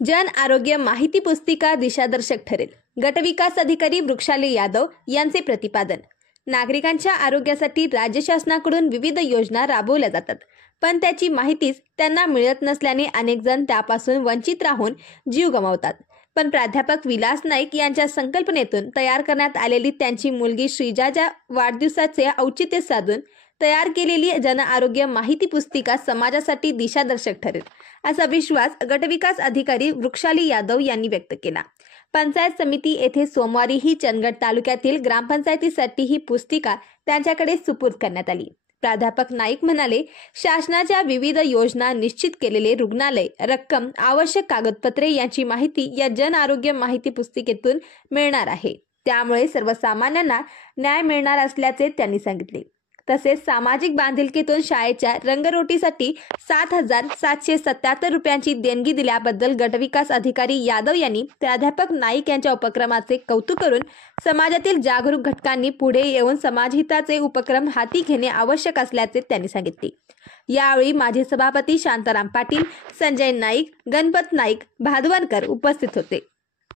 जन आरोग्य माहिती पुस्तिका दिशादर्शक ठरेल, गटविकास अधिकारी वृक्षाली यादव यांचे प्रतिपादन। नागरिकांच्या आरोग्यासाठी राज्य शासनाकडून विविध योजना राबवल्या जातात, पण त्याची माहितीच त्यांना मिळत नसल्याने अनेक जण त्यापासून वंचित राहून जीव गमावतात। पण प्राध्यापक विलास नाईक यांच्या संकल्पनेतून तयार करण्यात आलेली त्यांची मुलगी श्रीजाच्या वाढदिवसाचे औचित्य साधून तयार केलेली जन आरोग्य माहिती पुस्तिका समाजासाठी दिशादर्शक ठरेल, असा विश्वास गटविकास अधिकारी वृक्षाली यादव यांनी व्यक्त केला। पंचायत समिती येथे सोमवारी ही चंदगड तालुक्यातील ग्रामपंचायतीसाठी ही पुस्तिका त्यांच्याकडे सुपूर्द करण्यात आली। प्राध्यापक नाईक म्हणाले, शासनाच्या विविध योजना, निश्चित केलेले रुग्णालय, रक्कम, आवश्यक कागदपत्रे यांची माहिती या जन आरोग्य माहिती पुस्तिकेतून मिळणार आहे। त्यामुळे सर्वसामान्यांना न्याय मिळणार असल्याचे त्यांनी सांगितले। तसेच सामाजिक बांधिलकीतून शाळेच्या रंगरोटीसाठी 7,777 रुपयांची देणगी दिल्याबद्दल गटविकास अधिकारी यादव यांनी प्राध्यापक नाईक यांच्या उपक्रमाचे कौतुक करून समाजातील जागरूक घटकांनी पुढे येऊन समाजहिताचे उपक्रम हाती घेणे आवश्यक असल्याचे त्यांनी सांगितले। यावेळी माजी सभापती शांताराम पाटील, संजय नाईक, गणपत नाईक, भादवनकर उपस्थित होते।